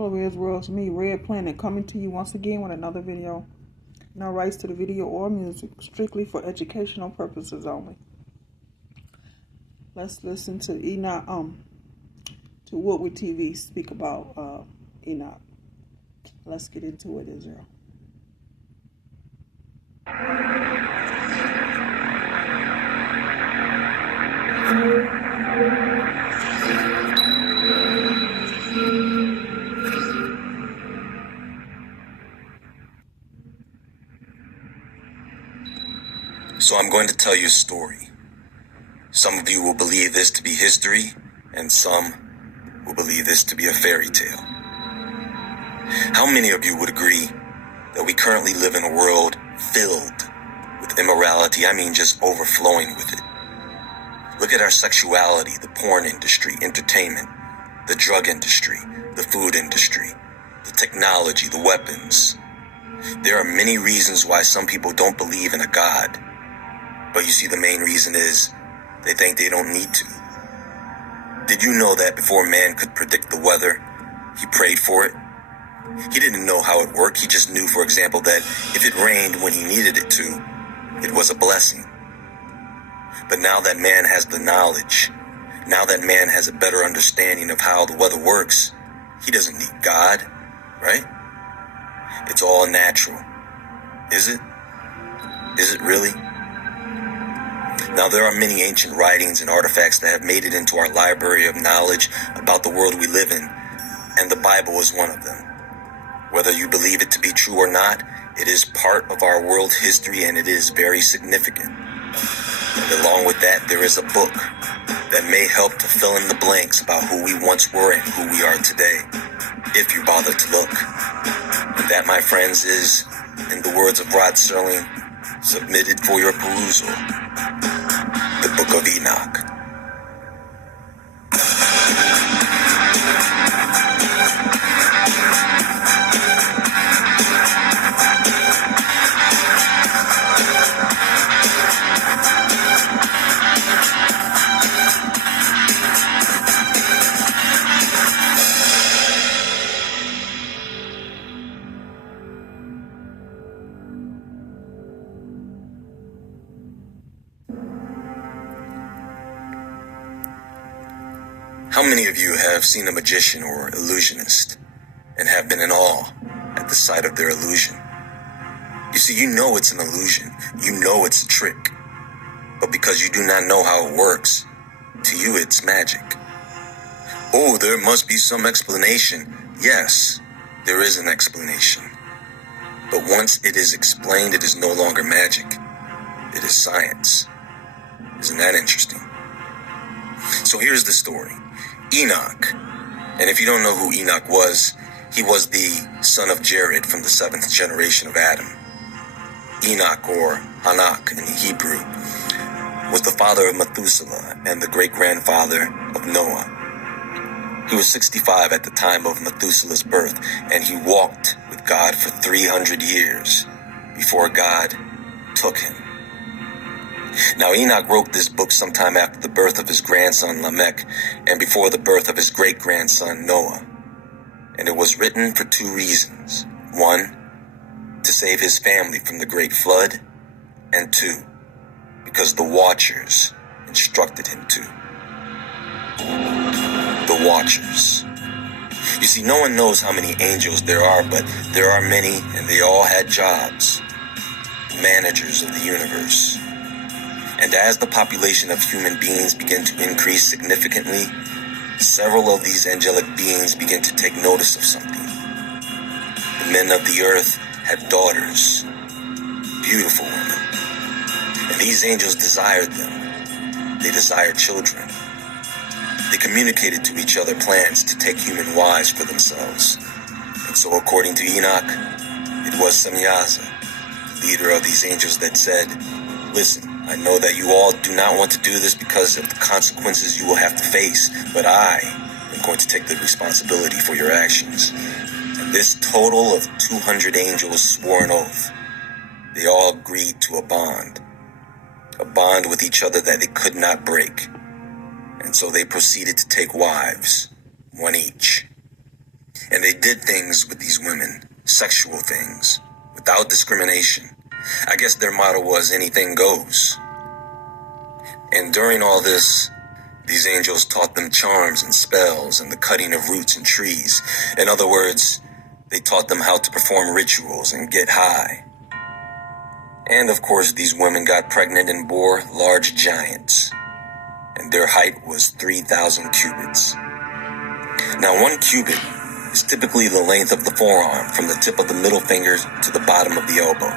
Hello Israel, it's me, Red Planet, coming to you once again with another video. No rights to the video or music, strictly for educational purposes only. Let's listen to Enoch, to Woodward TV speak about Enoch. Let's get into it, Israel. So I'm going to tell you a story. Some of you will believe this to be history, and some will believe this to be a fairy tale. How many of you would agree that we currently live in a world filled with immorality? I mean, just overflowing with it. Look at our sexuality, the porn industry, entertainment, the drug industry, the food industry, the technology, the weapons. There are many reasons why some people don't believe in a God. But you see, the main reason is they think they don't need to. Did you know that before man could predict the weather, he prayed for it? He didn't know how it worked. He just knew, for example, that if it rained when he needed it to, it was a blessing. But now that man has the knowledge, now that man has a better understanding of how the weather works, he doesn't need God, right? It's all natural. Is it? Is it really? Now, there are many ancient writings and artifacts that have made it into our library of knowledge about the world we live in, and the Bible is one of them. Whether you believe it to be true or not, it is part of our world history, and it is very significant. And along with that, there is a book that may help to fill in the blanks about who we once were and who we are today, if you bother to look. And that, my friends, is, in the words of Rod Serling, submitted for your perusal, the Book of Enoch. How many of you have seen a magician or illusionist and have been in awe at the sight of their illusion? You see, you know it's an illusion. You know it's a trick. But because you do not know how it works, to you it's magic. Oh, there must be some explanation. Yes, there is an explanation. But once it is explained, it is no longer magic. It is science. Isn't that interesting? So here's the story. Enoch. And if you don't know who Enoch was, he was the son of Jared from the 7th generation of Adam. Enoch, or Anak in Hebrew, was the father of Methuselah and the great-grandfather of Noah. He was 65 at the time of Methuselah's birth, and he walked with God for 300 years before God took him. Now, Enoch wrote this book sometime after the birth of his grandson Lamech and before the birth of his great-grandson Noah. And it was written for two reasons. One, to save his family from the great flood, and two, because the Watchers instructed him to. The Watchers. You see, no one knows how many angels there are, but there are many, and they all had jobs. Managers of the universe. And as the population of human beings began to increase significantly, several of these angelic beings began to take notice of something. The men of the earth had daughters, beautiful women, and these angels desired them. They desired children. They communicated to each other plans to take human wives for themselves. And so according to Enoch, it was Semyaza, the leader of these angels, that said, "Listen, I know that you all do not want to do this because of the consequences you will have to face, but I am going to take the responsibility for your actions." And this total of 200 angels swore an oath. They all agreed to a bond with each other that they could not break. And so they proceeded to take wives, one each. And they did things with these women, sexual things, without discrimination. I guess their motto was anything goes. And during all this, these angels taught them charms and spells and the cutting of roots and trees. In other words, they taught them how to perform rituals and get high. And of course, these women got pregnant and bore large giants. And their height was 3,000 cubits. Now, 1 cubit is typically the length of the forearm from the tip of the middle finger to the bottom of the elbow,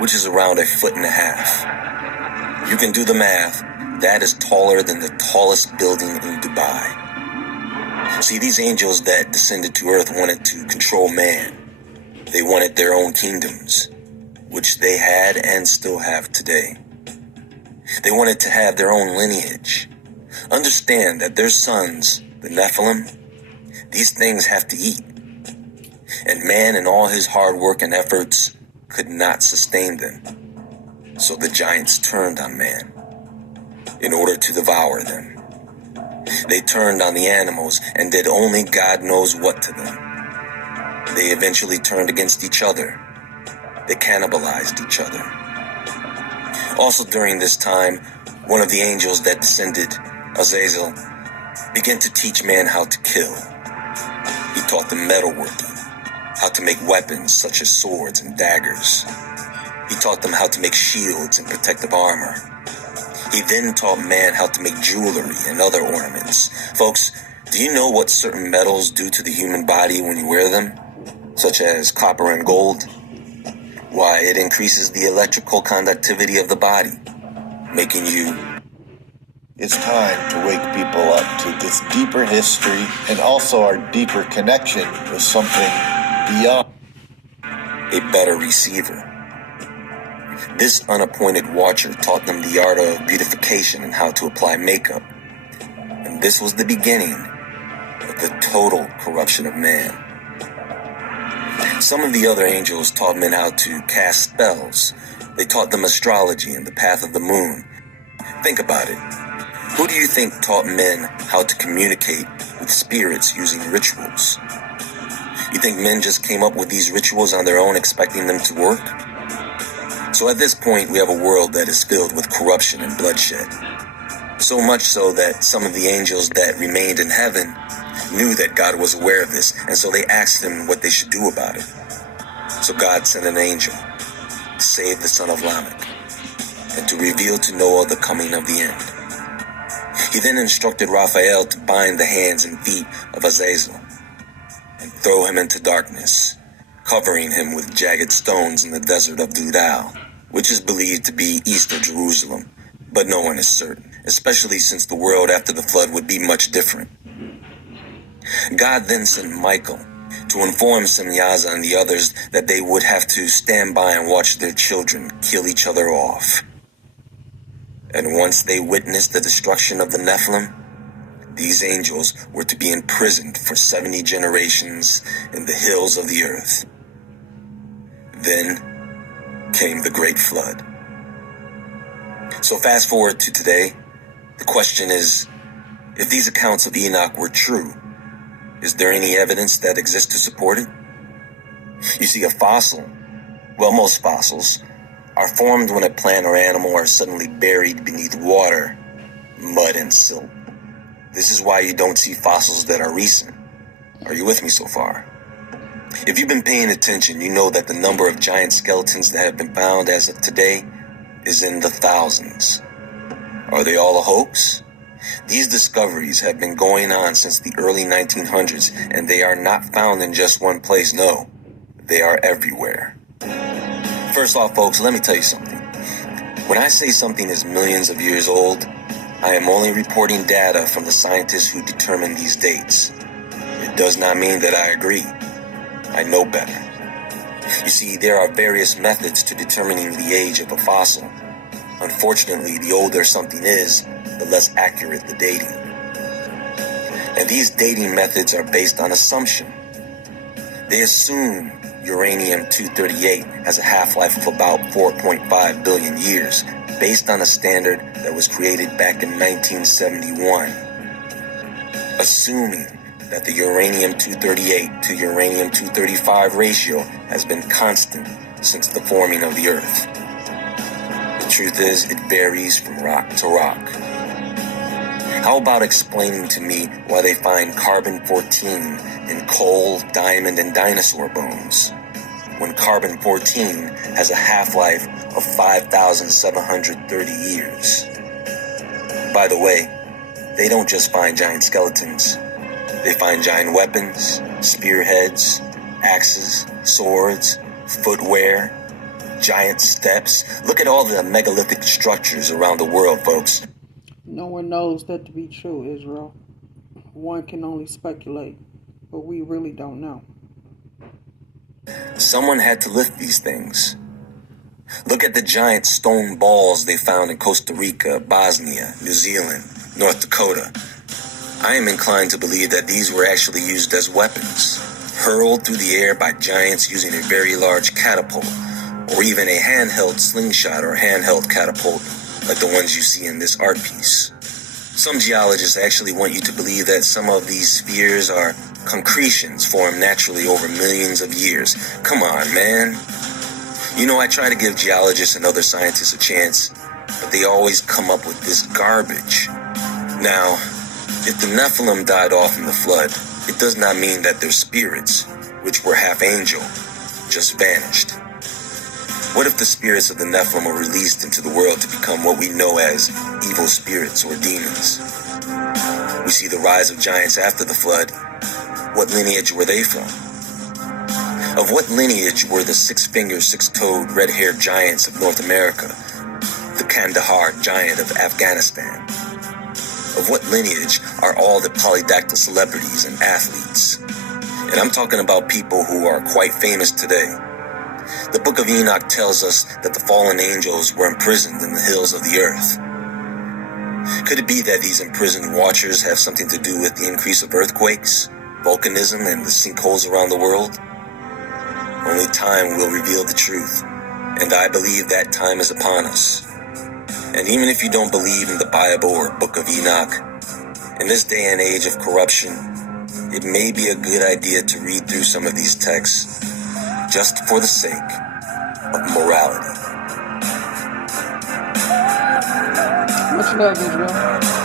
which is around 1.5 feet. You can do the math. That is taller than the tallest building in Dubai. See, these angels that descended to earth wanted to control man. They wanted their own kingdoms, which they had and still have today. They wanted to have their own lineage. Understand that their sons, the Nephilim, these things have to eat. And man and all his hard work and efforts could not sustain them. So the giants turned on man in order to devour them. They turned on the animals and did only God knows what to them. They eventually turned against each other. They cannibalized each other. Also during this time, one of the angels that descended, Azazel, began to teach man how to kill. He taught them metalworking, how to make weapons such as swords and daggers. He taught them how to make shields and protective armor. He then taught man how to make jewelry and other ornaments. Folks, do you know what certain metals do to the human body when you wear them? Such as copper and gold? Why, it increases the electrical conductivity of the body, making you... It's time to wake people up to this deeper history and also our deeper connection with something beyond a better receiver. This unappointed watcher taught them the art of beautification and how to apply makeup. And this was the beginning of the total corruption of man. Some of the other angels taught men how to cast spells. They taught them astrology and the path of the moon. Think about it. Who do you think taught men how to communicate with spirits using rituals? You think men just came up with these rituals on their own, expecting them to work? So at this point, we have a world that is filled with corruption and bloodshed. So much so that some of the angels that remained in heaven knew that God was aware of this, and so they asked him what they should do about it. So God sent an angel to save the son of Lamech and to reveal to Noah the coming of the end. He then instructed Raphael to bind the hands and feet of Azazel and throw him into darkness, covering him with jagged stones in the desert of Dudal, which is believed to be east of Jerusalem, but no one is certain, especially since the world after the flood would be much different. God then sent Michael to inform Semyaza and the others that they would have to stand by and watch their children kill each other off. And once they witnessed the destruction of the Nephilim, these angels were to be imprisoned for 70 generations in the hills of the earth. Then came the Great Flood. So fast forward to today, the question is, if these accounts of Enoch were true, is there any evidence that exists to support it? You see, a fossil, well, most fossils, are formed when a plant or animal are suddenly buried beneath water, mud, and silt. This is why you don't see fossils that are recent. Are you with me so far? If you've been paying attention, you know that the number of giant skeletons that have been found as of today is in the thousands. Are they all a hoax? These discoveries have been going on since the early 1900s, and they are not found in just one place, no. They are everywhere. First off, folks, let me tell you something. When I say something is millions of years old, I am only reporting data from the scientists who determine these dates. It does not mean that I agree. I know better. You see, there are various methods to determining the age of a fossil. Unfortunately, the older something is, the less accurate the dating. And these dating methods are based on assumption. They assume uranium-238 has a half-life of about 4.5 billion years, based on a standard that was created back in 1971. Assuming that the uranium-238 to uranium-235 ratio has been constant since the forming of the Earth. The truth is, it varies from rock to rock. How about explaining to me why they find carbon-14 in coal, diamond, and dinosaur bones, when carbon-14 has a half-life of 5,730 years? By the way, they don't just find giant skeletons. They find giant weapons, spearheads, axes, swords, footwear, giant steps. Look at all the megalithic structures around the world, folks. No one knows that to be true, Israel. One can only speculate, but we really don't know. Someone had to lift these things. Look at the giant stone balls they found in Costa Rica, Bosnia, New Zealand, North Dakota. I am inclined to believe that these were actually used as weapons, hurled through the air by giants using a very large catapult, or even a handheld slingshot or handheld catapult like the ones you see in this art piece. Some geologists actually want you to believe that some of these spheres are concretions formed naturally over millions of years. Come on, man. You know, I try to give geologists and other scientists a chance, but they always come up with this garbage. Now, if the Nephilim died off in the flood, it does not mean that their spirits, which were half angel, just vanished. What if the spirits of the Nephilim were released into the world to become what we know as evil spirits or demons? We see the rise of giants after the flood. What lineage were they from? Of what lineage were the six-fingered, six-toed, red-haired giants of North America, the Kandahar giant of Afghanistan? Of what lineage are all the polydactyl celebrities and athletes? And I'm talking about people who are quite famous today. The Book of Enoch tells us that the fallen angels were imprisoned in the hills of the earth. Could it be that these imprisoned watchers have something to do with the increase of earthquakes, volcanism, and the sinkholes around the world? Only time will reveal the truth, and I believe that time is upon us. And even if you don't believe in the Bible or Book of Enoch, in this day and age of corruption, it may be a good idea to read through some of these texts, just for the sake of morality. Much love, Israel.